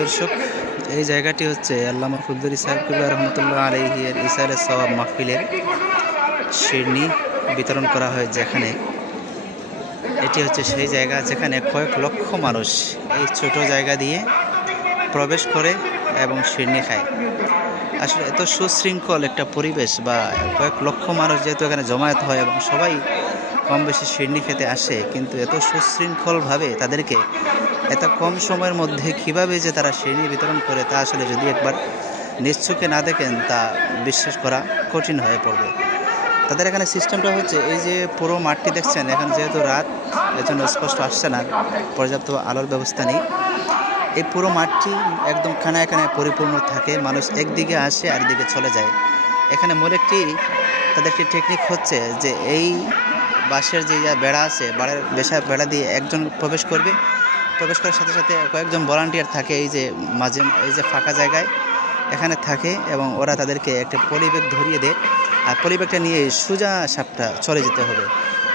দর্শক, এই জায়গাটি হচ্ছে আল্লামা ফুলদুরি সাহেব কিবলা রহমতুল্লাহ আলাইহি এর ইসালে সওয়াব মাহফিলের শিরনি বিতরণ করা হয়, যেখানে এটি হচ্ছে সেই জায়গা যেখানে কয়েক লক্ষ মানুষ এই ছোট জায়গা দিয়ে প্রবেশ করে এবং শিরনি খায়। আসলে এত সুশৃঙ্খল একটা পরিবেশ, বা কয়েক লক্ষ মানুষ যেহেতু এখানে জমায়েত হয় এবং সবাই কম বেশি শিরনি খেতে আসে, কিন্তু এত সুশৃঙ্খলভাবে তাদেরকে এত কম সময়ের মধ্যে কীভাবে যে তারা শিরনি বিতরণ করে, তা আসলে যদি একবার নিজ চোখে না দেখেন তা বিশ্বাস করা কঠিন হয়ে পড়বে। তাদের এখানে সিস্টেমটা হচ্ছে, এই যে পুরো মাঠটি দেখছেন, এখন যেহেতু রাত, এজন্য স্পষ্ট আসছে না, পর্যাপ্ত আলোর ব্যবস্থা নেই। এই পুরো মাঠটি একদম খানায় খানায় পরিপূর্ণ থাকে, মানুষ একদিকে আসে আর দিকে চলে যায়। এখানে মূল একটি তাদের একটি টেকনিক হচ্ছে যে এই বাঁশের যে বেড়া আছে, বেড়া দিয়ে একজন প্রবেশ করবে, প্রবেশ করার সাথে সাথে কয়েকজন ভলান্টিয়ার থাকে এই যে মাঝে এই যে ফাঁকা জায়গায় এখানে থাকে, এবং ওরা তাদেরকে একটা পলিব্যাগ ধরিয়ে দেয়, আর পলিব্যাগটা নিয়ে সোজা সাপটা চলে যেতে হবে।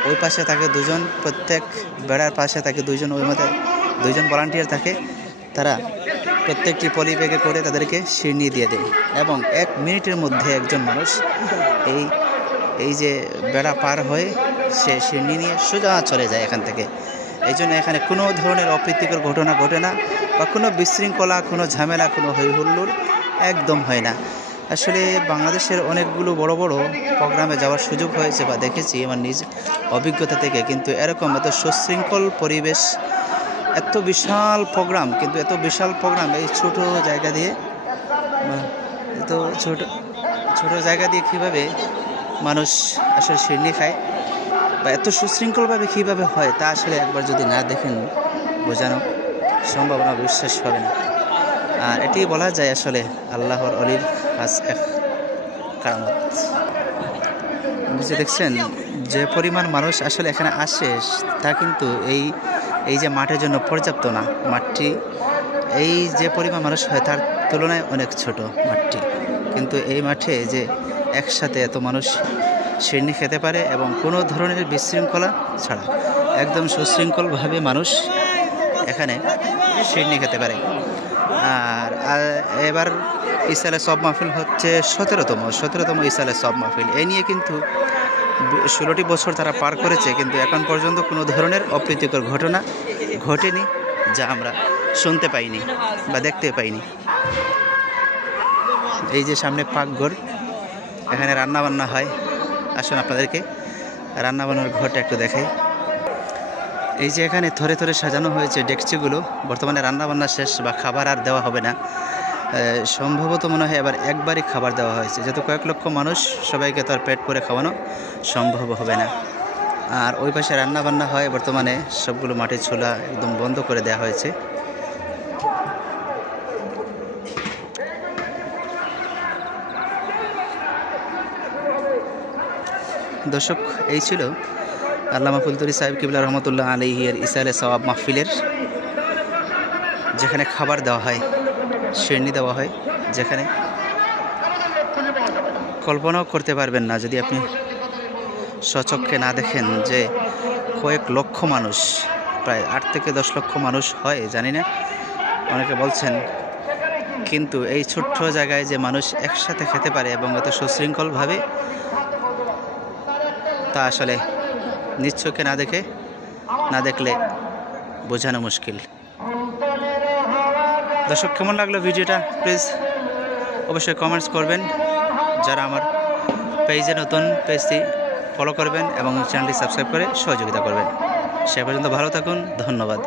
ওই পাশে থাকে দুজন, প্রত্যেক বেড়ার পাশে থাকে দুইজন, ওই মধ্যে দুইজন ভলান্টিয়ার থাকে, তারা প্রত্যেকটি পলিব্যাগে করে তাদেরকে শিরনি দিয়ে দেয়, এবং 1 মিনিটের মধ্যে একজন মানুষ এই যে বেড়া পার হয়ে সে শিরনি নিয়ে সোজা চলে যায় এখান থেকে। এই জন্য এখানে কোনো ধরনের অপ্রীতিকর ঘটনা ঘটে না, বা কোনো বিশৃঙ্খলা, কোনো ঝামেলা, কোনো হইহুল্লোড় একদম হয় না। আসলে বাংলাদেশের অনেকগুলো বড় বড় প্রোগ্রামে যাওয়ার সুযোগ হয়েছে বা দেখেছি আমার নিজ অভিজ্ঞতা থেকে, কিন্তু এরকম এত সুশৃঙ্খল পরিবেশ, এত বিশাল প্রোগ্রাম, কিন্তু এত বিশাল প্রোগ্রাম এই ছোট জায়গা দিয়ে, এত ছোট জায়গা দিয়ে কীভাবে মানুষ আসলে শিরনি খায়, বা এত সুশৃঙ্খলভাবে কীভাবে হয়, তা আসলে একবার যদি না দেখেন বোঝানো সম্ভাবনা, বিশ্বাস হবে না। আর এটি বলা যায় আসলে আল্লাহর অলির কাজ এক কারামত। দেখছেন যে পরিমাণ মানুষ আসলে এখানে আসে, তা কিন্তু এই যে মাঠের জন্য পর্যাপ্ত না। মাঠটি এই যে পরিমাণ মানুষ হয় তার তুলনায় অনেক ছোট মাঠটি, কিন্তু এই মাঠে যে একসাথে এত মানুষ শিরনি খেতে পারে, এবং কোনো ধরনের বিশৃঙ্খলা ছাড়া একদম সুশৃঙ্খলভাবে মানুষ এখানে শিরনি খেতে পারে। আর এবার ইসালে সওয়াব মাহফিল হচ্ছে 17তম ইসালে সওয়াব মাহফিল। এই নিয়ে কিন্তু 16টি বছর তারা পার করেছে, কিন্তু এখন পর্যন্ত কোনো ধরনের অপ্রীতিকর ঘটনা ঘটেনি, যা আমরা শুনতে পাইনি বা দেখতে পাইনি। এই যে সামনে পাকঘর, এখানে রান্নাবান্না হয়। আসুন আপনাদেরকে রান্নাবান্নার ঘরটা একটু দেখাই। এই যে এখানে থরে থরে সাজানো হয়েছে ডেকচিগুলো, বর্তমানে রান্নাবান্না শেষ, বা খাবার আর দেওয়া হবে না সম্ভবত, মনে হয় এবার একবারই খাবার দেওয়া হয়েছে, যেহেতু কয়েক লক্ষ মানুষ, সবাইকে তো আর পেট করে খাওয়ানো সম্ভব হবে না। আর ওই পাশে রান্নাবান্না হয়, বর্তমানে সবগুলো মাটির চুলা একদম বন্ধ করে দেওয়া হয়েছে। দর্শক, এই ছিল আল্লামা ফুলদুরি সাহেব কিবলা রহমতুল্লাহ আলাইহি এর ইসালে সওয়াব মাহফিলের, যেখানে খাবার দেওয়া হয়, শিরনি দেওয়া হয়, যেখানে কল্পনাও করতে পারবেন না যদি আপনি স্বচক্ষে না দেখেন, যে কয়েক লক্ষ মানুষ, প্রায় 8 থেকে 10 লক্ষ মানুষ হয় জানি না, অনেকে বলছেন, কিন্তু এই ছোট্ট জায়গায় যে মানুষ একসাথে খেতে পারে এবং এত সুশৃঙ্খলভাবে, তা আসলে নিজ চোখে না দেখলে বোঝানো মুশকিল। দর্শক, কেমন লাগলো ভিডিওটা প্লিজ অবশ্যই কমেন্টস করবেন। যারা আমার পেজে নতুন, পেজটি ফলো করবেন এবং চ্যানেলটি সাবস্ক্রাইব করে সহযোগিতা করবেন। সে পর্যন্ত ভালো থাকুন, ধন্যবাদ।